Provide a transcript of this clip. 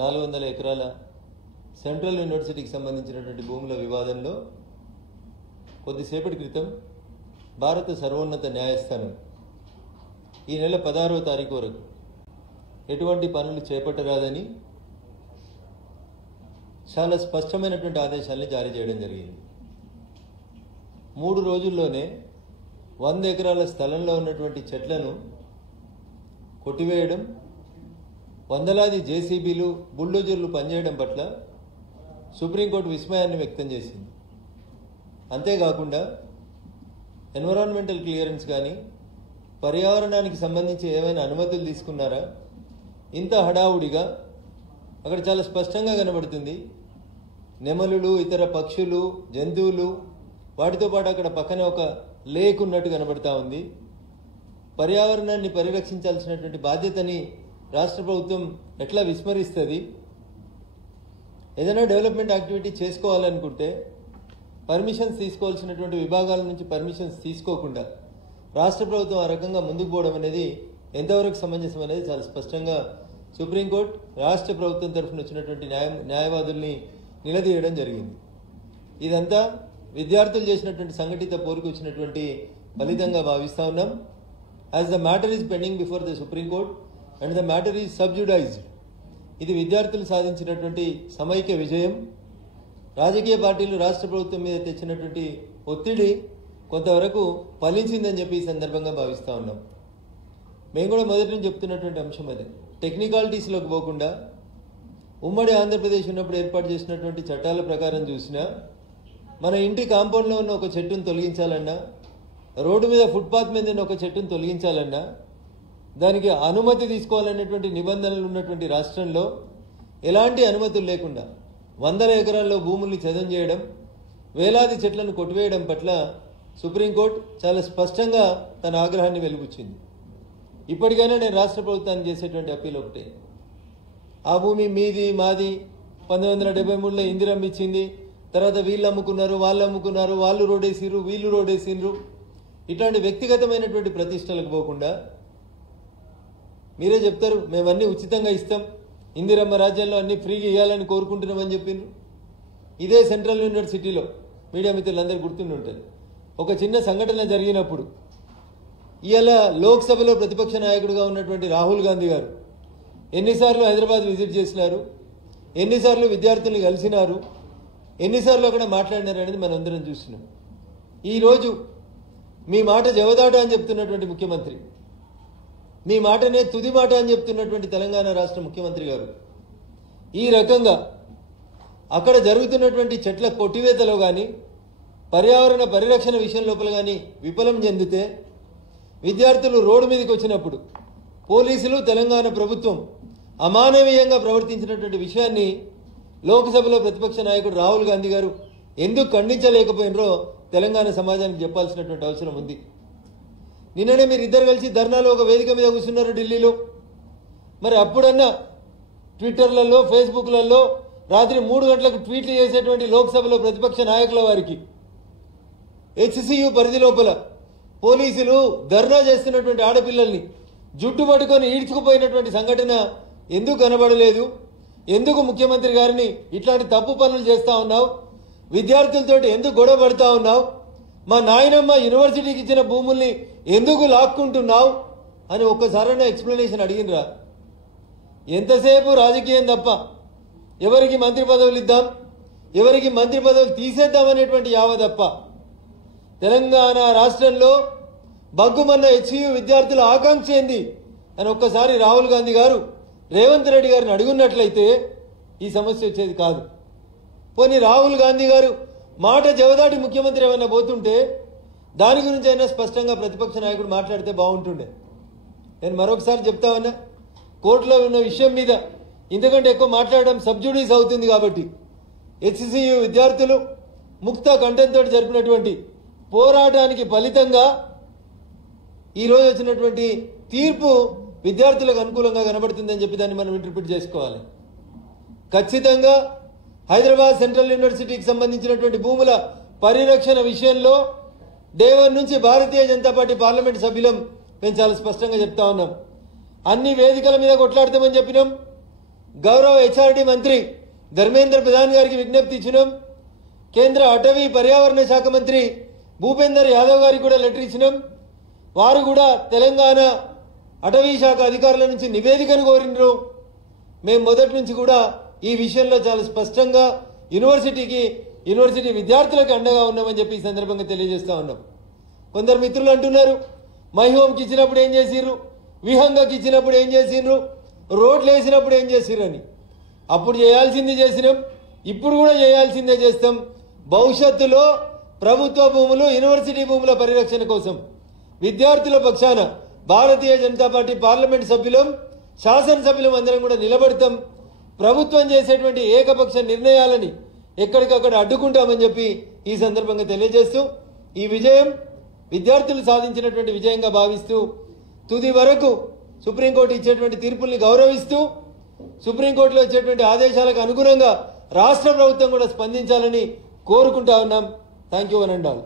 400 ఎకరాల సెంట్రల్ యూనివర్సిటీకి సంబంధించినటువంటి భూముల వివాదంలో కొద్దిసేపటి క్రితం భారత సర్వోన్నత న్యాయస్థానం ఈ నెల 16వ తారీఖు వరకు ఎటువంటి పనులు చేపట్టరాదని చాలా స్పష్టమైనటువంటి ఆదేశాలను జారీ చేయడం జరిగింది. 3 రోజుల్లోనే 100 ఎకరాల స్థలంలో ఉన్నటువంటి చెట్లను కొట్టివేయడం, వందలాది జేసీబీలు బుల్డోజర్లు పనిచేయడం పట్ల సుప్రీంకోర్టు విస్మయాన్ని వ్యక్తం చేసింది. అంతేకాకుండా ఎన్విరాన్మెంటల్ క్లియరెన్స్ కానీ పర్యావరణానికి సంబంధించి ఏమైనా అనుమతులు తీసుకున్నారా, ఇంత హడావుడిగా అక్కడ చాలా స్పష్టంగా కనబడుతుంది. నెమలులు, ఇతర పక్షులు, జంతువులు, వాటితో పాటు అక్కడ పక్కనే ఒక లేక్ ఉన్నట్టు కనబడతా ఉంది. పర్యావరణాన్ని పరిరక్షించాల్సినటువంటి బాధ్యతని రాష్ట్ర ప్రభుత్వం ఎట్లా విస్మరిస్తుంది? ఏదైనా డెవలప్మెంట్ యాక్టివిటీ చేసుకోవాలనుకుంటే పర్మిషన్స్ తీసుకోవాల్సినటువంటి విభాగాల నుంచి పర్మిషన్స్ తీసుకోకుండా రాష్ట్ర ప్రభుత్వం ఆ రకంగా ముందుకు పోవడం అనేది ఎంతవరకు సమంజసం అనేది చాలా స్పష్టంగా సుప్రీంకోర్టు రాష్ట్ర ప్రభుత్వం తరఫున వచ్చినటువంటి న్యాయవాదుల్ని నిలదీయడం జరిగింది. ఇదంతా విద్యార్థులు చేసినటువంటి సంఘటిత పోరుకు వచ్చినటువంటి ఫలితంగా భావిస్తా ఉన్నాం. As the matter is pending before the Supreme Court and the matter is sub judiced. ఇది విద్యార్థులు సాధించినటువంటి సమైక్య విజయం. రాజకీయ పార్టీలు రాష్ట్ర ప్రభుత్వం మీద తెచ్చినటువంటి ఒత్తిడి కొంతవరకు ఫలించిందని చెప్పి ఈ సందర్భంగా భావిస్తా ఉన్నాం. మేము కూడా మొదటి నుంచి చెప్తున్నటువంటి అంశం అదే. టెక్నికాలిటీస్లోకి పోకుండా ఉమ్మడి ఆంధ్రప్రదేశ్ ఉన్నప్పుడు ఏర్పాటు చేసినటువంటి చట్టాల ప్రకారం చూసినా మన ఇంటి కాంపౌండ్లో ఉన్న ఒక చెట్టును తొలగించాలన్నా, రోడ్డు మీద ఫుట్పాత్ మీద ఉన్న ఒక చెట్టును తొలగించాలన్నా దానికి అనుమతి తీసుకోవాలనేటువంటి నిబంధనలు ఉన్నటువంటి రాష్ట్రంలో ఎలాంటి అనుమతులు లేకుండా 100 ఎకరాల్లో భూముల్ని చదం చేయడం, వేలాది చెట్లను కొట్టివేయడం పట్ల సుప్రీంకోర్టు చాలా స్పష్టంగా తన ఆగ్రహాన్ని వెలుబుచ్చింది. ఇప్పటికైనా నేను రాష్ట్ర ప్రభుత్వానికి చేసేటువంటి అప్పీల్ ఒకటే. ఆ భూమి మీది మాది 1973లో ఇందిరమ్మ ఇచ్చింది, తర్వాత వీళ్ళు అమ్ముకున్నారు, వాళ్ళు అమ్ముకున్నారు, వాళ్ళు రోడేసిర్రు, వీళ్ళు రోడేసిర్రు, ఇట్లాంటి వ్యక్తిగతమైనటువంటి ప్రతిష్టలకు పోకుండా మీరే చెప్తారు మేమన్నీ ఉచితంగా ఇస్తాం, ఇందిరమ్మ రాజ్యంలో అన్ని ఫ్రీగా ఇవ్వాలని కోరుకుంటున్నామని చెప్పిండ్రు. ఇదే సెంట్రల్ యూనివర్సిటీలో మీడియా మిత్రులందరూ గుర్తుండి ఉంటుంది. ఒక చిన్న సంఘటన జరిగినప్పుడు ఇవాళ లోక్సభలో ప్రతిపక్ష నాయకుడిగా ఉన్నటువంటి రాహుల్ గాంధీ గారు ఎన్నిసార్లు హైదరాబాద్ విజిట్ చేసినారు, ఎన్నిసార్లు విద్యార్థుల్ని కలిసినారు, ఎన్నిసార్లు అక్కడ మాట్లాడినారు అనేది మనం అందరం చూస్తున్నాం. ఈరోజు మీ మాట జవదాట అని చెప్తున్నటువంటి ముఖ్యమంత్రి, మీ మాటనే తుది మాట అని చెప్తున్నటువంటి తెలంగాణ రాష్ట్ర ముఖ్యమంత్రి గారు ఈ రకంగా అక్కడ జరుగుతున్నటువంటి చెట్ల కొట్టివేతలో కానీ పర్యావరణ పరిరక్షణ విషయం లోపల కానీ విఫలం చెందితే విద్యార్థులు రోడ్డు మీదకి వచ్చినప్పుడు పోలీసులు, తెలంగాణ ప్రభుత్వం అమానవీయంగా ప్రవర్తించినటువంటి విషయాన్ని లోక్సభలో ప్రతిపక్ష నాయకుడు రాహుల్ గాంధీ గారు ఎందుకు ఖండించలేకపోయినరో తెలంగాణ సమాజానికి చెప్పాల్సినటువంటి అవసరం ఉంది. నిన్ననే మీరు ఇద్దరు కలిసి ధర్నాలో ఒక వేదిక మీద కూర్చున్నారు ఢిల్లీలో. మరి అప్పుడన్నా ట్విట్టర్లలో, ఫేస్బుక్లలో రాత్రి 3 గంటలకు ట్వీట్లు చేసేటువంటి లోక్సభలో ప్రతిపక్ష నాయకుల వారికి హెచ్సియు పరిధి లోపల పోలీసులు ధర్నా చేస్తున్నటువంటి ఆడపిల్లల్ని జుట్టు పట్టుకొని ఈడ్చుకుపోయినటువంటి సంఘటన ఎందుకు కనబడలేదు? ఎందుకు ముఖ్యమంత్రి గారిని ఇట్లాంటి తప్పు పనులు చేస్తా ఉన్నావు? విద్యార్థులతో ఎందుకు గొడవ పడతా ఉన్నావు? మా నాయనమ్మ యూనివర్సిటీకి ఇచ్చిన భూముల్ని ఎందుకు లాక్కుంటున్నావు అని ఒక్కసారైనా ఎక్స్ప్లెనేషన్ అడిగినరా? ఎంతసేపు రాజకీయం తప్ప ఎవరికి మంత్రి పదవులు ఇద్దాం, ఎవరికి మంత్రి పదవులు తీసేద్దామనేటువంటి యావ తప్ప తెలంగాణ రాష్ట్రంలో బగ్గుమన్న హెచ్సియు విద్యార్థుల ఆకాంక్ష ఏంది అని ఒక్కసారి రాహుల్ గాంధీ గారు రేవంత్ రెడ్డి గారిని అడుగున్నట్లయితే ఈ సమస్య వచ్చేది కాదు. పోనీ రాహుల్ గాంధీ గారు మాట జవదాటి ముఖ్యమంత్రి ఏమైనా పోతుంటే దాని గురించి అయినా స్పష్టంగా ప్రతిపక్ష నాయకుడు మాట్లాడితే బాగుంటుండే. నేను మరొకసారి చెప్తా ఉన్నా, కోర్టులో ఉన్న విషయం మీద ఇంతకంటే ఎక్కువ మాట్లాడడం సబ్జుడీస్ అవుతుంది. కాబట్టి హెచ్సియు విద్యార్థులు ముక్త కంఠంతో జరిపినటువంటి పోరాటానికి ఫలితంగా ఈరోజు వచ్చినటువంటి తీర్పు విద్యార్థులకు అనుకూలంగా కనబడుతుందని చెప్పి దాన్ని మనం ఇంటర్ప్రిట్ చేసుకోవాలి. ఖచ్చితంగా హైదరాబాద్ సెంట్రల్ యూనివర్సిటీకి సంబంధించినటువంటి భూముల పరిరక్షణ విషయంలో డే 1 నుంచి భారతీయ జనతా పార్టీ పార్లమెంట్ సభ్యులం మేము చాలా స్పష్టంగా చెప్తా ఉన్నాం. అన్ని వేదికల మీద కొట్లాడతామని చెప్పినాం. గౌరవ హెచ్ఆర్డి మంత్రి ధర్మేంద్ర ప్రధాన్ గారికి విజ్ఞప్తి ఇచ్చినాం. కేంద్ర అటవీ పర్యావరణ శాఖ మంత్రి భూపేందర్ యాదవ్ గారికి కూడా లెటర్ ఇచ్చినాం. వారు కూడా తెలంగాణ అటవీ శాఖ అధికారుల నుంచి నివేదికను కోరినారు. మేము మొదటి నుంచి కూడా ఈ విషయంలో చాలా స్పష్టంగా యూనివర్సిటీ విద్యార్థులకు అండగా ఉన్నామని చెప్పి ఈ సందర్భంగా తెలియజేస్తా ఉన్నాం. కొందరు మిత్రులు అంటున్నారు, మై హోమ్కి ఇచ్చినప్పుడు ఏం చేసిర్రు, విహంగకి ఇచ్చినప్పుడు ఏం చేసిర్రు, రోడ్లు వేసినప్పుడు ఏం చేసిర్రు అని. అప్పుడు చేయాల్సింది చేసినాం, ఇప్పుడు కూడా చేయాల్సిందే చేస్తాం. భవిష్యత్తులో ప్రభుత్వ భూములు, యూనివర్సిటీ భూముల పరిరక్షణ కోసం విద్యార్థుల పక్షాన భారతీయ జనతా పార్టీ పార్లమెంట్ సభ్యులం, శాసనసభ్యులం అందరం కూడా నిలబడతాం. ప్రభుత్వం చేసేటువంటి ఏకపక్ష నిర్ణయాలని ఎక్కడికక్కడ అడ్డుకుంటామని చెప్పి ఈ సందర్భంగా తెలియజేస్తూ, ఈ విజయం విద్యార్థులు సాధించినటువంటి విజయంగా భావిస్తూ, తుది వరకు సుప్రీంకోర్టు ఇచ్చేటువంటి తీర్పుల్ని గౌరవిస్తూ, సుప్రీంకోర్టులో ఇచ్చేటువంటి ఆదేశాలకు అనుగుణంగా రాష్ట్ర ప్రభుత్వం కూడా స్పందించాలని కోరుకుంటా ఉన్నాం. థ్యాంక్ యూ అనండి ఆల్.